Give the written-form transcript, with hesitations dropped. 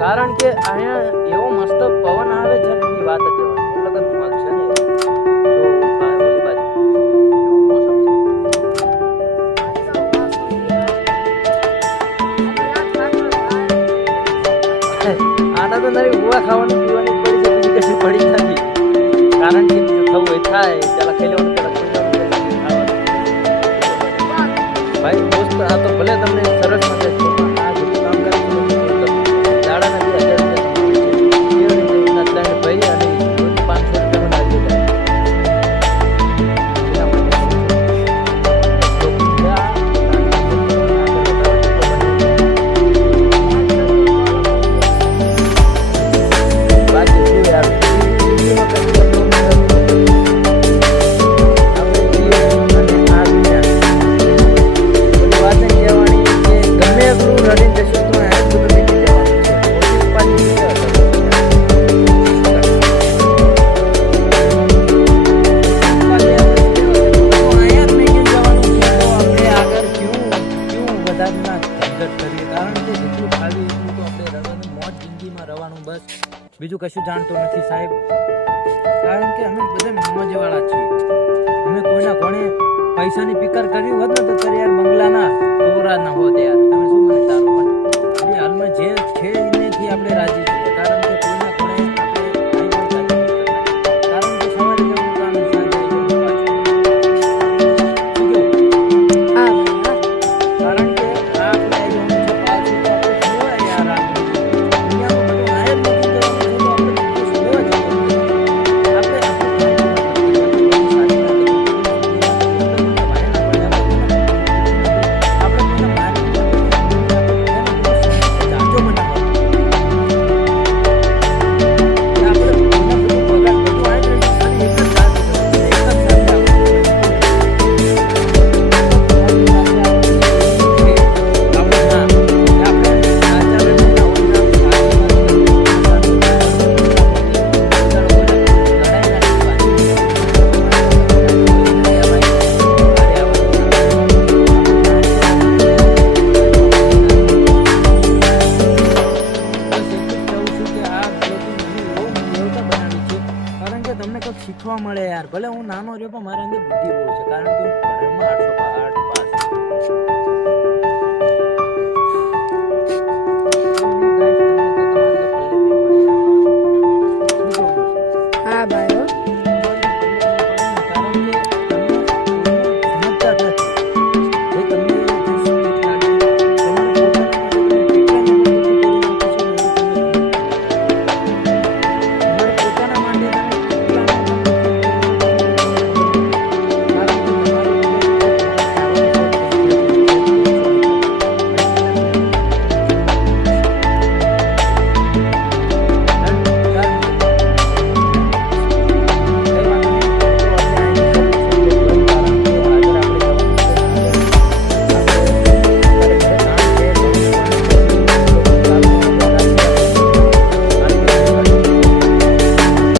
કારણ કે અહીંયા એવો મસ્ત પવન આવે છે ને એની વાત જ જવાની એટલે કે મોલ છે ને જો ઓલી બાજુ મોસમ છે આના તો નવી ગોવા ખાવાની પીવાની પડી છે બીજી કશું પડી જ નથી કારણ કે જો થવું હોય થાય ચાલો ખાઈ લેવાનું પેલા ભાઈ દોસ્ત આ તો ભલે તમને સરસ મજા છે પણ આ બધું કામ કરવાનું દાડાના 2000 રૂપિયા ભાઈ અને 500 રૂપિયા આવી જાય બીજું કશું જાણતો નથી સાહેબ કારણ કે અમે બધા મોજવાળા છીએ અમે કોઈના કોણે પૈસાની ફિકર કરી હોત ને તો યાર બંગલાના ચોરા ના હોત યાર તમે શું મને તારું પણ હાલમાં જે છે એનેથી આપણે રાજી છીએ કારણ કે કોઈના કોણે કારણ કે સવારે જવાનું કામ સાંજે કારણ કે આપણે યાર તમને કંઈક શીખવા મળે યાર ભલે હું નાનો રહ્યો પણ મારા અંદર બુદ્ધિ બહુ છે કારણ કે હું ભણવામાં 800 પાસ